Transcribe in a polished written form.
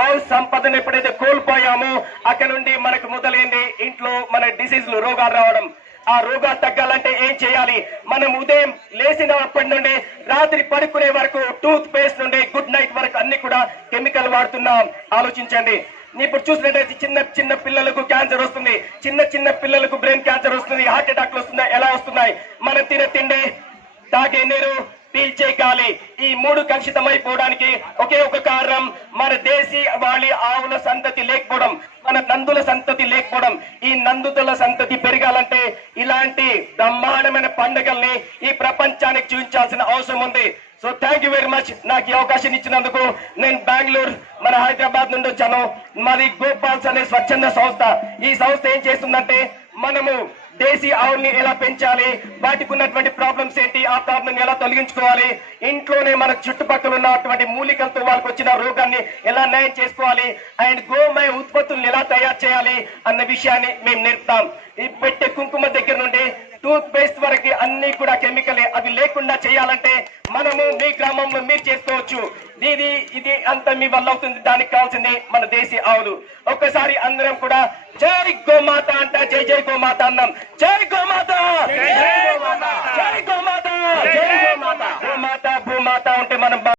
ఆవు సంపదను ఎప్పుడైతే కోల్పోయామో అక్కడ నుండి మనకు మొదలైంది ఇంట్లో మన డిసీజ్లు రోగాలు రావడం. ఆ రోగాలు తగ్గాలంటే ఏం చేయాలి? మనం ఉదయం లేచినప్పటి నుండి రాత్రి పడుకునే వరకు టూత్ పేస్ట్ నుండి గుడ్ నైట్ వరకు అన్ని కూడా కెమికల్ వాడుతున్నాం. ఆలోచించండి. ఇప్పుడు చూసినట్టయితే చిన్న చిన్న పిల్లలకు క్యాన్సర్ వస్తుంది, చిన్న చిన్న పిల్లలకు బ్రెయిన్ క్యాన్సర్ వస్తుంది, హార్ట్ అటాక్లు వస్తున్నాయి. ఎలా వస్తున్నాయి? మనం తినే తిండి, తాగే నీరు, పీల్చే గాలి, ఈ మూడు కలుషితమైపోవడానికి ఒకే ఒక కారణం మన దేశీ వాళ్ళ ఆవుల సంతతి లేకపోవడం, మన నందుల సంతతి లేకపోవడం. ఈ నందుతుల సంతతి పెరగాలంటే ఇలాంటి బ్రహ్మాండమైన పండుగల్ని ఈ ప్రపంచానికి చూపించాల్సిన అవసరం ఉంది. So thank you very much. నాకు ఈ అవకాశం ఇచ్చినందుకు. నేను బెంగళూరు మన హైదరాబాద్ నుండి వచ్చాను. మాది గోపాల్స్ అనే స్వచ్ఛంద సంస్థ. ఈ సంస్థ ఏం చేస్తుందంటే మనము దేశీ ఆవుల్ని ఎలా పెంచాలి, వాటికి ఉన్నటువంటి ప్రాబ్లమ్స్ ఏంటి, ఆ ప్రాబ్లం ఎలా తొలగించుకోవాలి, ఇంట్లోనే మన చుట్టుపక్కల ఉన్నటువంటి మూలికలతో వాళ్ళకి వచ్చిన రోగాన్ని ఎలా నయం చేసుకోవాలి, అండ్ గోమయ ఉత్పత్తులను ఎలా తయారు చేయాలి అన్న విషయాన్ని మేము నేర్పుతాం. ఈ పెట్టే కుంకుమ దగ్గర నుండి టూత్ పేస్ట్ వరకు అన్ని కూడా కెమికలే. అవి లేకుండా చేయాలంటే మనము మీ గ్రామంలో మీరు చేసుకోవచ్చు. ఇది అంత మీ వల్ల అవుతుంది. దానికి కావాల్సింది మన దేశీ ఆవులు. ఒక్కసారి అందరం కూడా జై గోమాత అంట, జై జై గోమాత అన్నాం. జై గోమాత, జై గోమాత, జై గోమాత, జై గోమాత. గోమాత భూమాత ఉంటే మనం